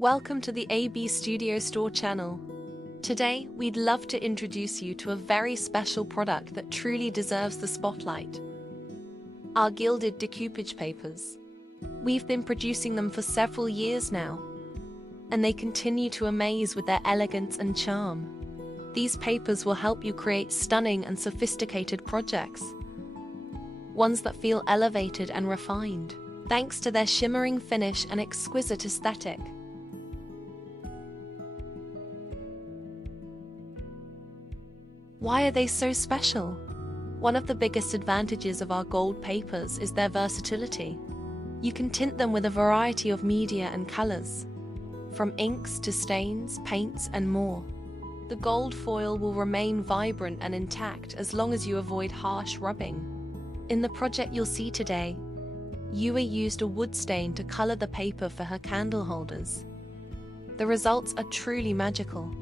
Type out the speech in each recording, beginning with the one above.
Welcome to the ABstudio store channel. Today, we'd love to introduce you to a very special product that truly deserves the spotlight. Our gilded decoupage papers. We've been producing them for several years now, and they continue to amaze with their elegance and charm. These papers will help you create stunning and sophisticated projects, ones that feel elevated and refined, thanks to their shimmering finish and exquisite aesthetic. Why are they so special? One of the biggest advantages of our gold papers is their versatility. You can tint them with a variety of media and colors, from inks to stains, paints, and more. The gold foil will remain vibrant and intact as long as you avoid harsh rubbing. In the project you'll see today, Yue used a wood stain to color the paper for her candle holders. The results are truly magical.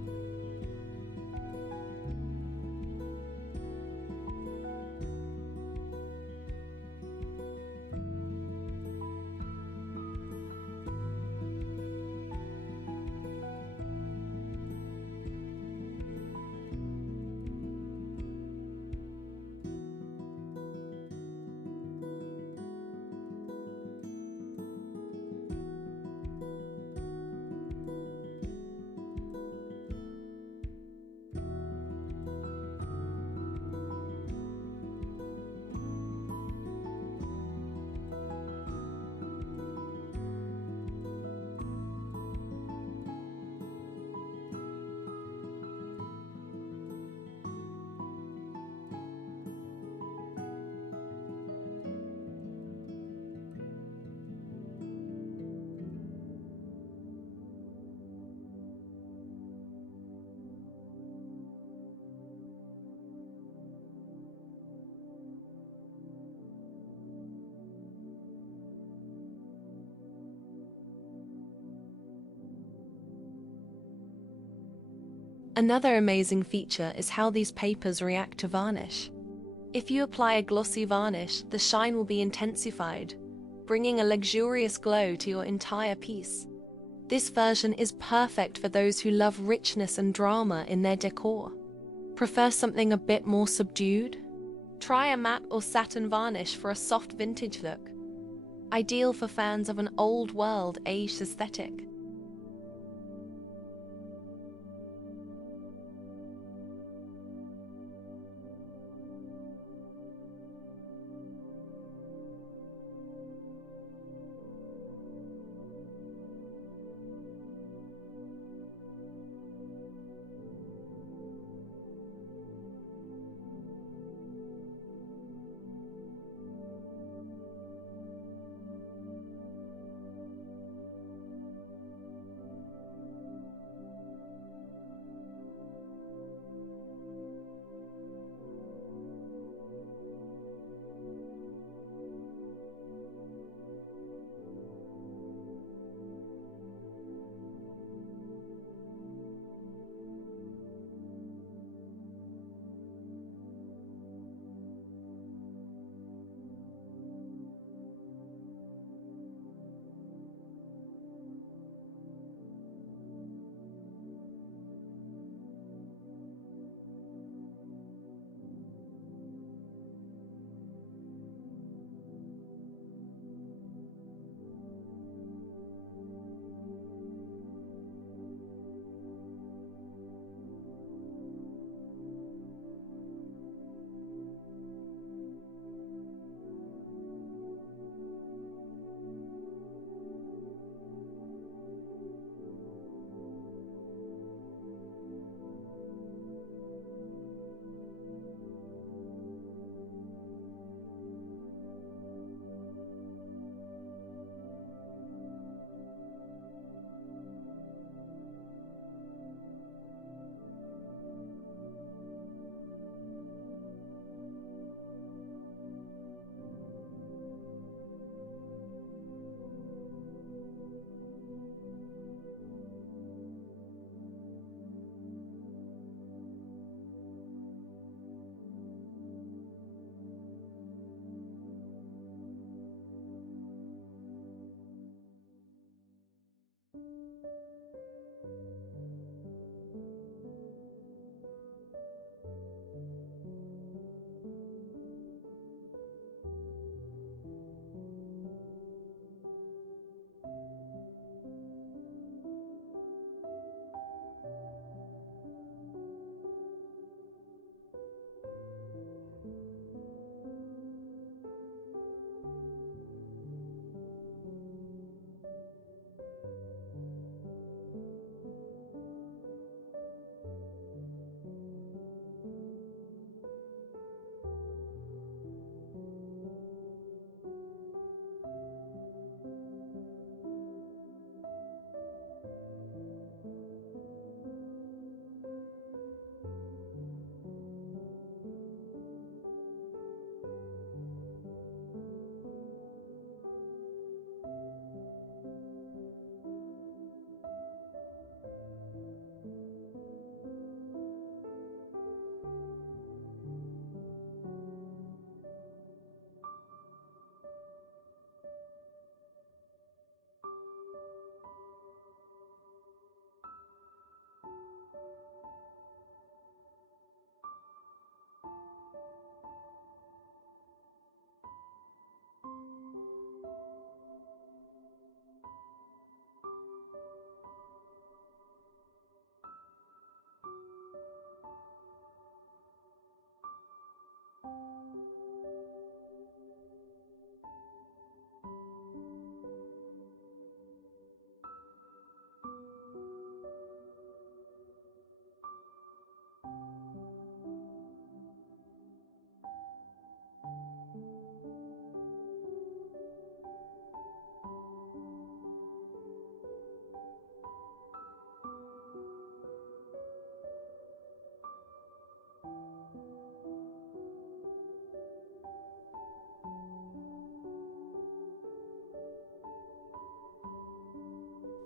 Another amazing feature is how these papers react to varnish. If you apply a glossy varnish, the shine will be intensified, bringing a luxurious glow to your entire piece. This version is perfect for those who love richness and drama in their decor. Prefer something a bit more subdued? Try a matte or satin varnish for a soft vintage look, ideal for fans of an old-world aged aesthetic.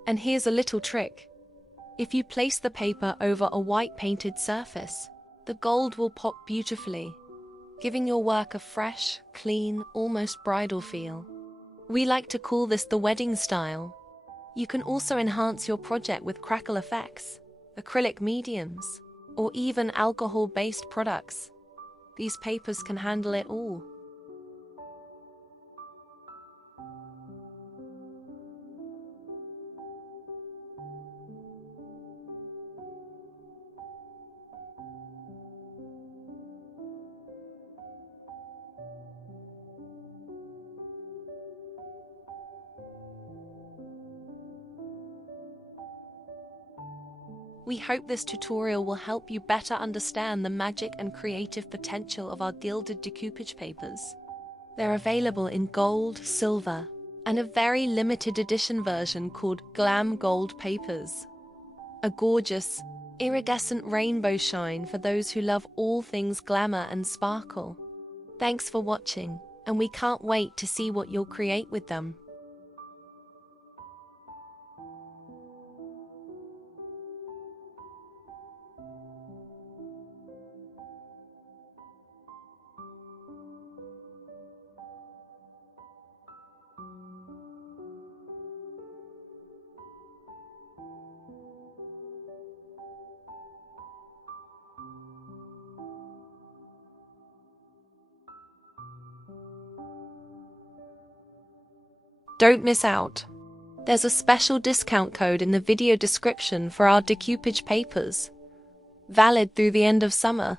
And here's a little trick. If you place the paper over a white painted surface, the gold will pop beautifully, giving your work a fresh, clean, almost bridal feel. We like to call this the wedding style. You can also enhance your project with crackle effects, acrylic mediums, or even alcohol-based products. These papers can handle it all. We hope this tutorial will help you better understand the magic and creative potential of our gilded decoupage papers. They're available in gold, silver, and a very limited edition version called Glam Gold Papers. A gorgeous, iridescent rainbow shine for those who love all things glamour and sparkle. Thanks for watching, and we can't wait to see what you'll create with them. Don't miss out. There's a special discount code in the video description for our decoupage papers, valid through the end of summer.